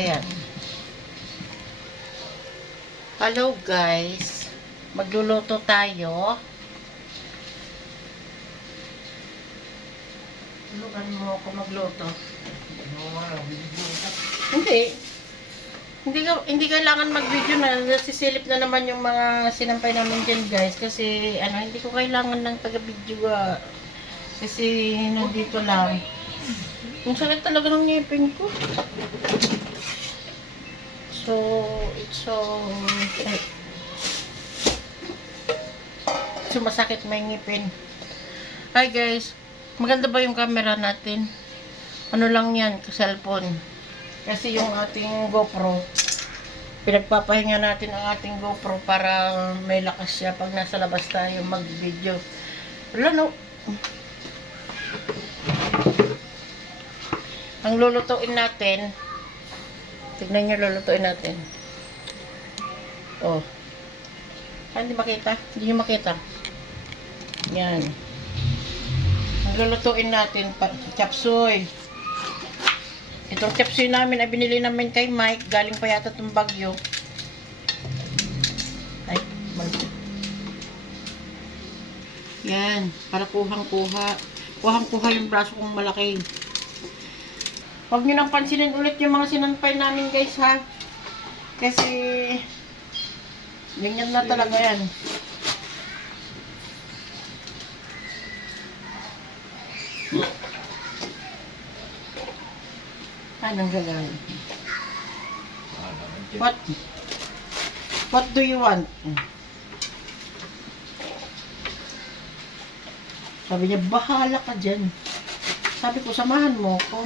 Ayan. Hello guys. Magluluto tayo. Tulungan mo ako magluto. Hindi kailangan mag-video na. Nasisilip na naman yung mga sinampay namin dyan guys. Kasi hindi ko kailangan ng taga-video. Kasi nandito lang. Ang sakit talaga ng ngipin ko. So, it's so masakit may ngipin. Hi guys. Maganda ba yung camera natin? Ano lang yan, cellphone. Kasi yung ating GoPro, pinagpapahinga natin ang ating GoPro para may lakas siya pag nasa labas tayo mag-video. Wala no. Ang lulutuin natin, tignan nyo lulutuin natin. Oh. Hindi makita? Hindi nyo makita. Yan. Ang lulutuin natin, chop suey. Itong chop suey namin ay binili namin kay Mike. Galing pa yata itong Bagyo. Ay, yan. Para kuhang-kuha. Kuhang-kuha yung braso kong malaki. Huwag nyo nang pansinin ulit yung mga sinampay namin guys ha. Kasi ganyan na talaga yan. Anong gagawin? What do you want? Sabi niya, bahala ka dyan. Sabi ko, samahan mo ko.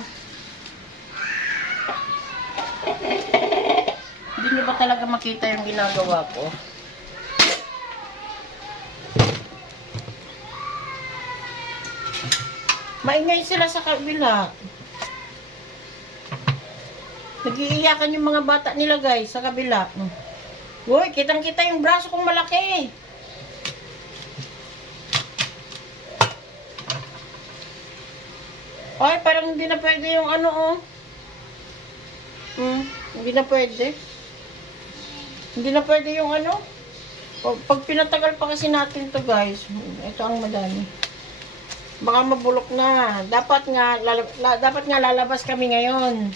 Hindi niyo ba talaga makita yung ginagawa ko? Maingay sila sa kabila. Nag-iiyakan yung mga bata nila guys sa kabila. Uy, kitang-kita yung braso kong malaki. Ay, parang hindi na pwede yung hindi na pwede. Hindi na pwede yung Pag pinatagal pa kasi natin to guys. Ito ang madami. Baka mabulok na. Dapat nga lalabas kami ngayon.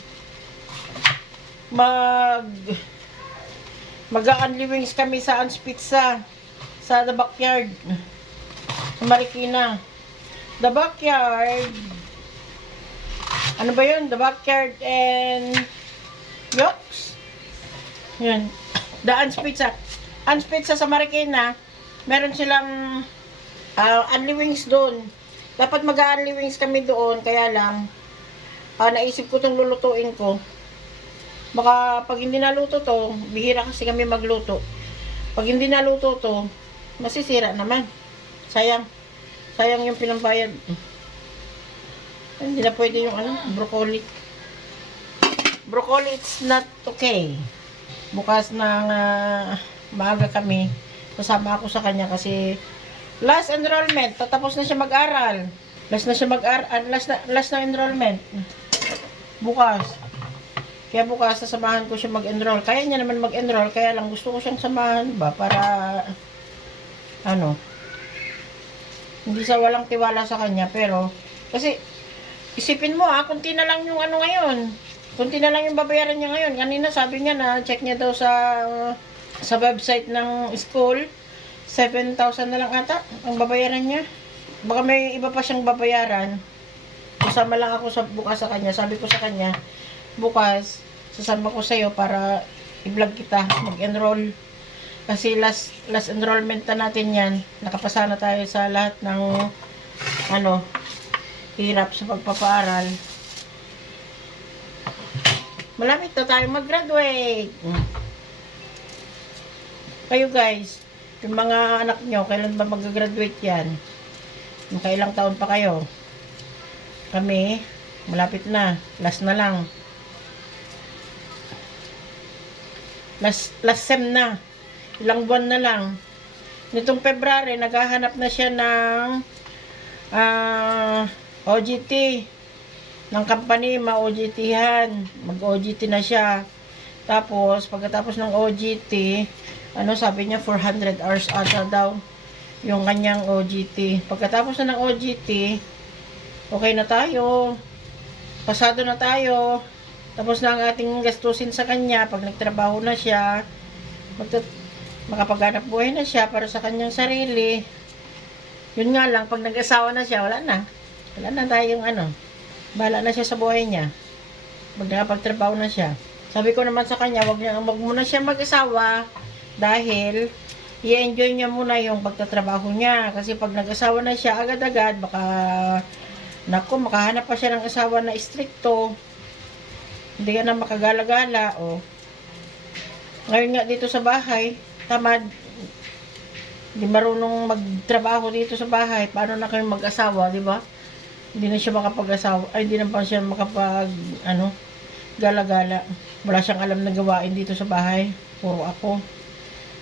Mag-a-unli wings kami sa An's Pizza sa The Backyard sa Marikina. The Backyard, ano ba yun? The Backyard and Yoks yun. The An's Pizza sa Marikina. Meron silang unli wings doon. Dapat mag-a-unli wings kami doon. Kaya lang naisip ko itong lulutuin ko. Baka pag hindi naluto to, bihira kasi kami magluto. Pag hindi naluto to, masisira naman. Sayang yung pinambayad. Hindi na pwede yung broccoli. Broccoli, it's not okay. Bukas ng maaga kami, kasama ako sa kanya kasi last enrollment, tatapos na siya mag-aral. Last na enrollment. Bukas. Kaya bukas, sasamahan ko siya mag-enroll. Kaya niya naman mag-enroll, kaya lang gusto ko siyang samahan ba para, hindi sa walang tiwala sa kanya, pero, kasi, isipin mo kunti na lang yung ngayon. Kunti na lang yung babayaran niya ngayon. Kanina sabi niya na, check niya daw sa website ng school, 7,000 na lang ata, ang babayaran niya. Baka may iba pa siyang babayaran. Kasama lang ako bukas sa kanya. Sabi ko sa kanya, bukas, sasama ko sa'yo para i-vlog kita, mag-enroll. Kasi last enrollment na natin yan. Nakapasa na tayo sa lahat ng, hirap sa pagpapaaral. Malapit na tayo mag-graduate. Kayo guys, yung mga anak nyo, kailan ba mag-graduate yan? Yung kailang taon pa kayo? Kami, malapit na. Last na lang. Last sem na. Ilang buwan na lang. Nitong February, naghahanap na siya ng OJT. ng company, ma-OJT-han. Mag-OJT na siya. Tapos, pagkatapos ng OJT, sabi niya 400 hours ata daw yung kanyang OJT. Pagkatapos na ng OJT, okay na tayo. Pasado na tayo. Tapos na ang ating gastusin sa kanya. Pag nagtrabaho na siya, makapaghanap buhay na siya para sa kanyang sarili. Yun nga lang, pag nag-asawa na siya, wala na. Wala na tayong bahala na siya sa buhay niya. Pag nakapagtrabaho na siya. Sabi ko naman sa kanya, wag muna siya mag-asawa dahil i-enjoy niya muna yung pagtatrabaho niya. Kasi pag nag-asawa na siya agad-agad, baka makahanap pa siya ng asawa na istrikto. Hindi ka na makagala-gala. Ngayon nga dito sa bahay, tamad. Hindi marunong magtrabaho dito sa bahay. Paano na kayo mag-asawa, di ba? Hindi na siya makapag-asawa. Ay, hindi na pa siya gala-gala. Wala siyang alam na gawain dito sa bahay. Puro ako.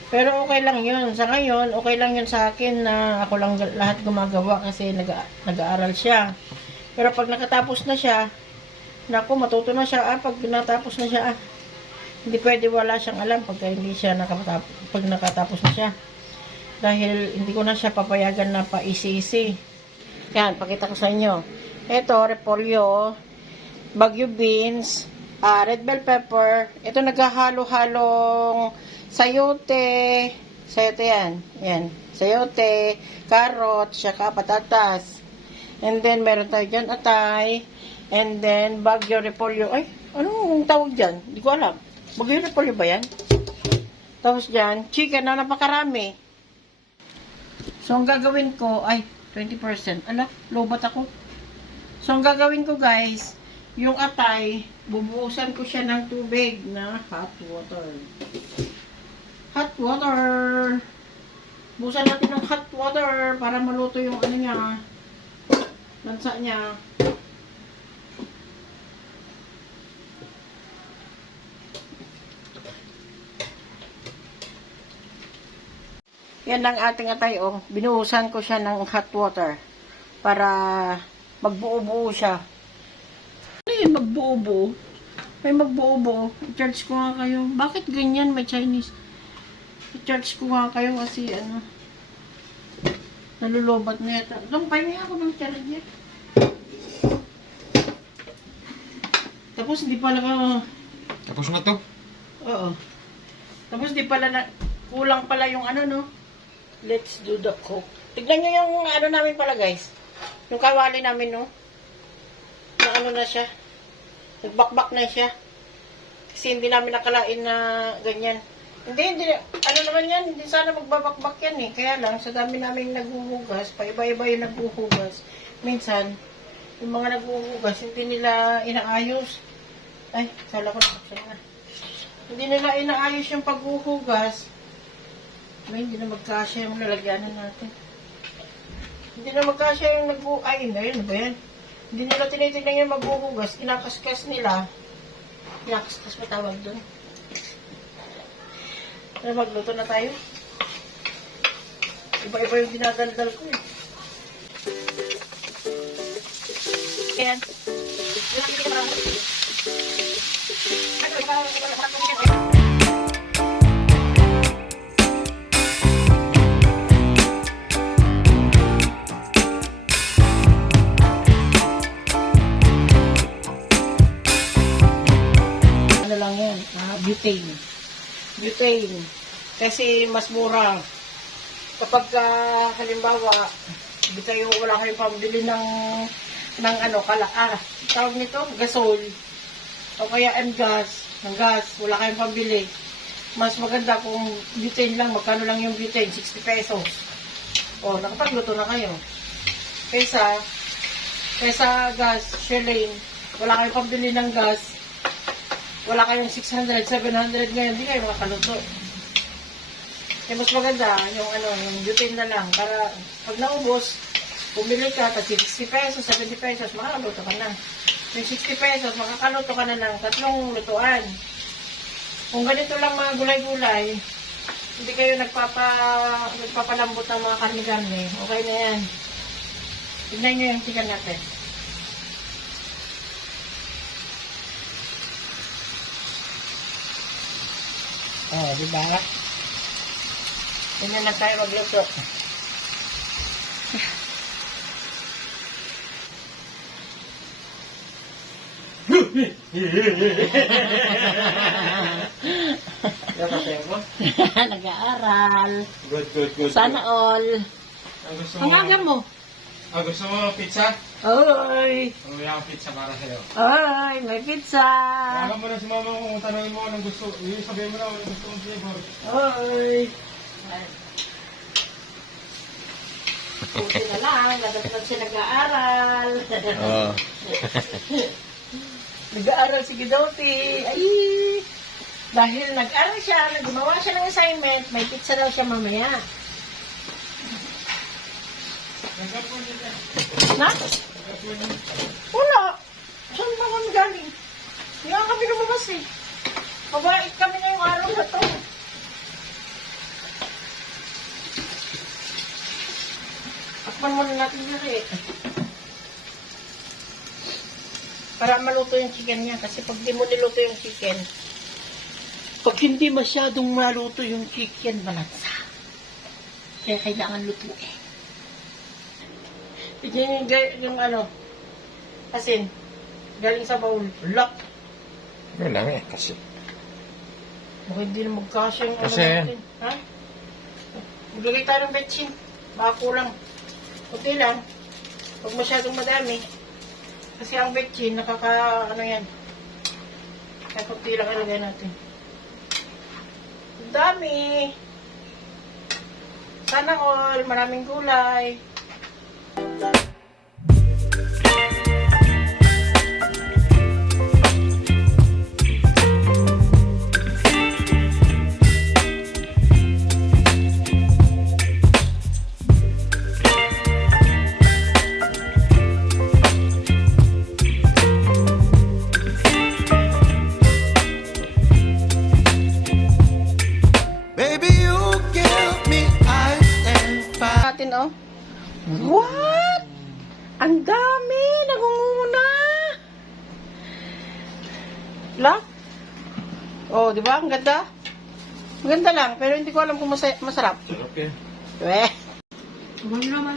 Pero okay lang yun. Sa ngayon, okay lang yun sa akin na ako lang lahat gumagawa kasi nag-aaral siya. Pero pag nakatapos na siya, matuto na siya. Pag natapos na siya, hindi pwede wala siyang alam pag nakatapos na siya. Dahil hindi ko na siya papayagan na pa-isi-isi. Yan, pakita ko sa inyo. Ito, repolyo, bagyo beans, red bell pepper. Ito naghahalo-halong sayote. Sayote yan. Yan. Sayote, carrot, saka patatas. And then, meron tayo dyan atay. And then, bagyo repolyo. Ay, anong tawag dyan? Hindi ko alam. Bagyo repolyo ba yan? Tapos dyan, chicken na napakarami. So, ang gagawin ko, 20%. Ala, lobat ako. So, ang gagawin ko, guys, yung atay, bubuhusan ko siya ng tubig na hot water. Hot water. Buhusan natin ng hot water para maluto yung niya, lansa niya. Yan ang ating atay, binuhusan ko siya ng hot water para magbuo-buo siya. Ano magbuo-buo? May magbuo-buo. I-charge ko nga kayo. Bakit ganyan? May Chinese. I-charge ko nga kayo kasi nalulobat na yata. Lumpay niya ako ng charge niya. Tapos hindi pala Tapos na to? Oo. Tapos hindi pala kulang pala yung Let's do the cook. Tignan nyo yung namin pala, guys. Yung kawali namin, no? Na na siya. Nagbakbak na siya. Kasi hindi namin nakalain na ganyan. Hindi. Naman yan? Hindi sana magbabakbak yan eh. Kaya lang, sa dami namin naghuhugas, paiba-iba yung naghuhugas. Minsan, yung mga naghuhugas, hindi nila inaayos. Ay, sala ko na. Hindi nila inaayos yung paghuhugas. Hindi na magkasya yung lalagyanan natin. Hindi na magkasya yung ano ba yan? Hindi nila tinitignan yung maghuhugas. Kinakaskas nila. Kinakaskas may tawag doon. Magluto na tayo. Iba-iba yung dinadaldal ko eh. Ayan. Butane. Kasi mas mura. Kapag halimbawa, wala kayong pambili ng tawag nito, gasol. O kaya gas, wala kayong pambili. Mas maganda kung butane lang, magkano lang yung butane, 60 pesos. O, nakapagluto na kayo. Kaysa gas, Shellane, wala kayong pambili ng gas, wala kayong 600, 700 ngayon, hindi kayo makakaluto. Kaya mas maganda yung butane na lang para pag naubos, bumili ka, at 60 pesos, 70 pesos, makakaluto ka na. Yung 60 pesos, makakaluto ka na ng 3 lutuan. Kung ganito lang mga gulay-gulay, hindi kayo nagpapalambot ng mga karne-karne, okay na yan. Tignan nyo yung chicken natin. Oh, di ba? Ganyan lang tayo magluto. Nag-aaral. Good. Sana all. Ang gusto Ang aga mo. gusto mo pizza? Oy! Uwi akong pizza para sa'yo. Oy! May pizza! Tawagan mo na si mama kung tanongin mo anong gusto. Sabihin mo na anong gusto mong flavor. Oy! Buti na lang, nadatag siya nag-aaral. Oo. Nag-aaral si Gidote. Ay! Dahil nag-aaral siya, gumawa siya ng assignment, may pizza daw siya mamaya. Na? Wala. Saan ba kami galing? Hindi nga kami lumabas eh. Mabait kami na yung araw na to. Takpan muna natin yun eh. Para maluto yung chicken niya. Kasi pag di mo niluto yung chicken, pag hindi masyadong maluto yung chicken, malansa. Kaya kailangan lutuin. Yung ano, asin, galing sa bowl, lock. Yun lang eh, kasi. Baka hindi na magkasya yung ano Kasi- natin. Ha? Maglagay tayo ng betchin. Baka kulang. Okay lang. Huwag masyadong madami. Kasi ang betchin, ano yan. Kaya kunti lang ilagay natin. Ang dami. Sana all. Maraming gulay. Baby, you give me ice and fire. Natin, oh. What? Ang dami! Nagunguna! Look? Oh, di ba? Ang ganda. Maganda lang, pero hindi ko alam kung masarap. Sarap eh. Weh. naman.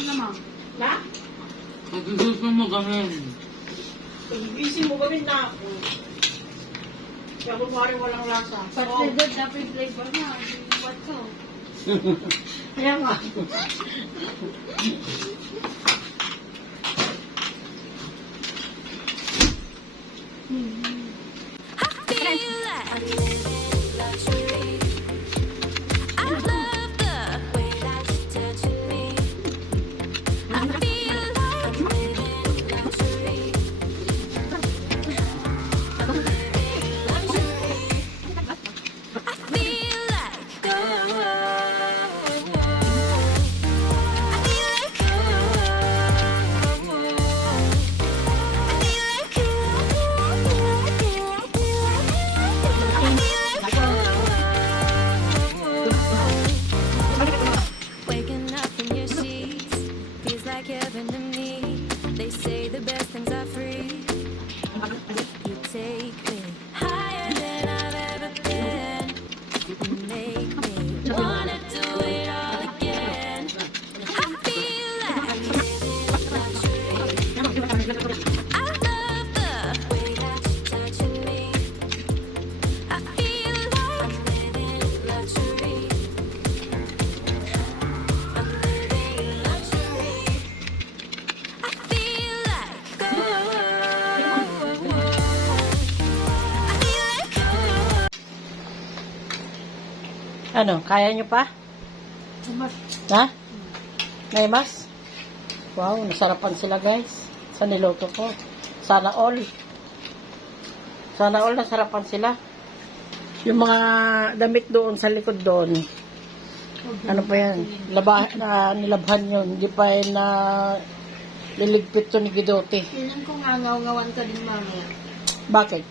Na? Gusto mo gawin. Busy mo gawin na ako. Kaya kung walang lasa. But Oh, the good dapat flavor na. What ko? kaya nga. Waking up in your sheets feels like heaven to me. They say the best things are free. You take me higher than I've ever been. You make me wanna do it all again. I feel like I love the way that you're touching me. I feel like I'm living luxury. I'm living luxury. I feel like I feel like Ano, kaya nyo pa? Ha? May mas? Wow, nasarapan sila guys. Sa niloto ko. Sana all. Sana all nasarapan sila. Yung mga damit doon sa likod doon. Ano pa yan? Nilabhan yun. Hindi pa yun na liligpit to ni Gidote. Feeling ko nga ngaw-ngawan ka din mamaya Bakit?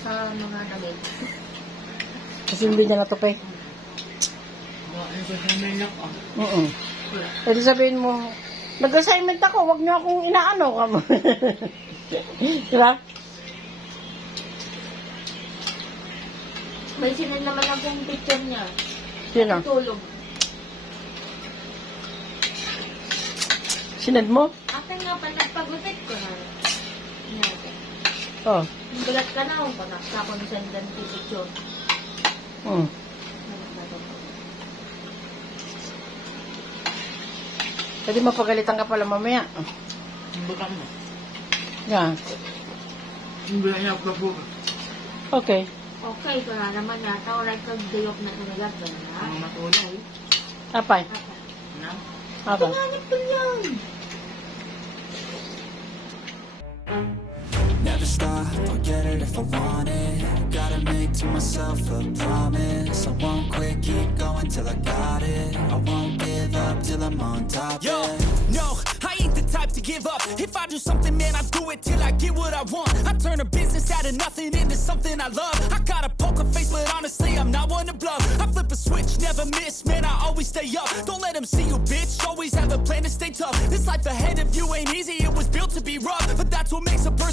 sa mga damit. Kasi hindi niya natupi. Pwede sabihin mo, nag-assignment ako, wag niyo akong inaano ka mo. Diba? May sinend naman akong picture niya. Sino? Tulog. Sinad mo? Ate nga pa, nagpagupit ko na. Inate. Oh. Gulat ka na ako na. Sa ako nisendan ko picture. Hmm. Pwede mapagalitan ka pala mamaya. Oh. Bukan mo. Yeah. Hindi niya ako. Okay. Okay, ito na naman yata. Alright, kag-day off na tumalag ka na. Ang matulay. Apay. Na? Apa? Hanip ko yan. Never stop, I'll get it if I want it. Gotta make to myself a promise. I won't quit, keep going till I got it. I won't give up till I'm on top. Yo, no, I ain't the type to give up. If I do something, man, I do it till I get what I want. I turn a business out of nothing into something I love. I got a poker face, but honestly, I'm not one to bluff. I flip a switch, never miss, man, I always stay up. Don't let them see you, bitch, always have a plan to stay tough. This life ahead of you ain't easy, it was built to be rough. But that's what makes a person